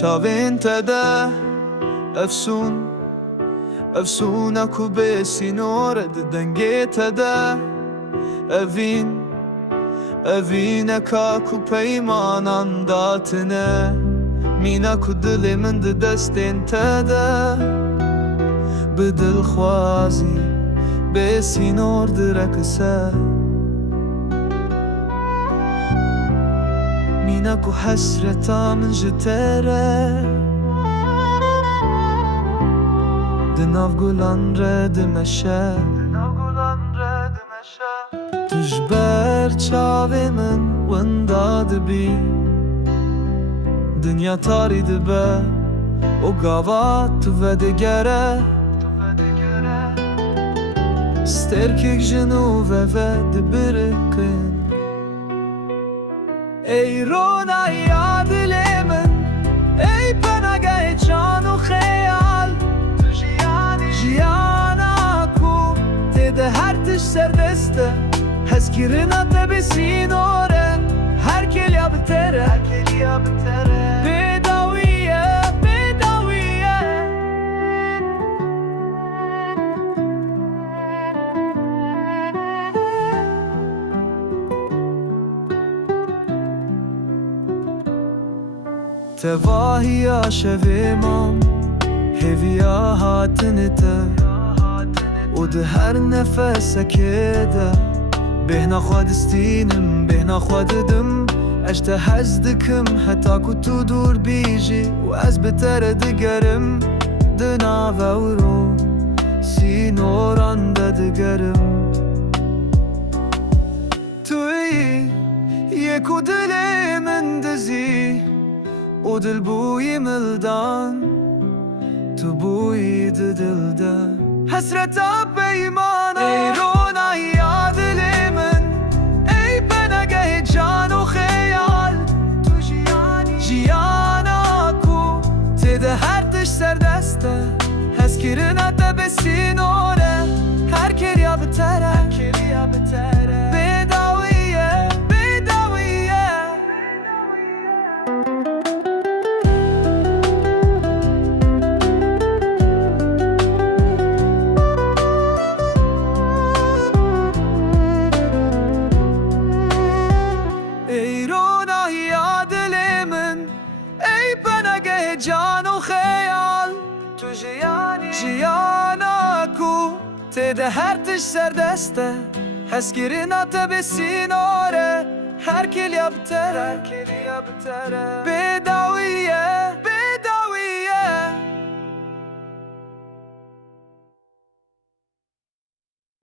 چاوین تده افسون اکو بسینور دنگی تده اوین اکاکو پیمانان داتنه مینا کو دل من دستین تده به دل خوازی بسینور درکسه مینا کو حسرتا من جتره دناف گلان رد مشه تجبر چاوی من ونداد بی دنیا تاری دبه و گاوات تو ودگره سترکک جنوبه و دبرکن ای رونای دل من ای پناهگاه جان و خیال جیانا کو تده هر تش سردسته حس گیرنا تبی سینوره هر کلیا بتره بداویه تواهیا شویمام هویا هاتنته و ده هر نفسه کده بهنا خوادستینم بهنا خواددم اشته هزدکم حتا کو تو دور بیجی و از بتر دگرم دنا ورو سینوران دگرم توی یکو دل من دزی و دل بوی ملدان تو بوی دلدان حسرتا پیمانا ای رونای دل من ای پناهگاه جان و خیال تو جیانا کو تده هر تش سردسته حس گیرنا تبه سینوره هر کریا بتره بداویه جان و خیال تو جیانا کو تده هر تش سردسته حس گیرنا تبه سینوره هر کلیا بتره بداویه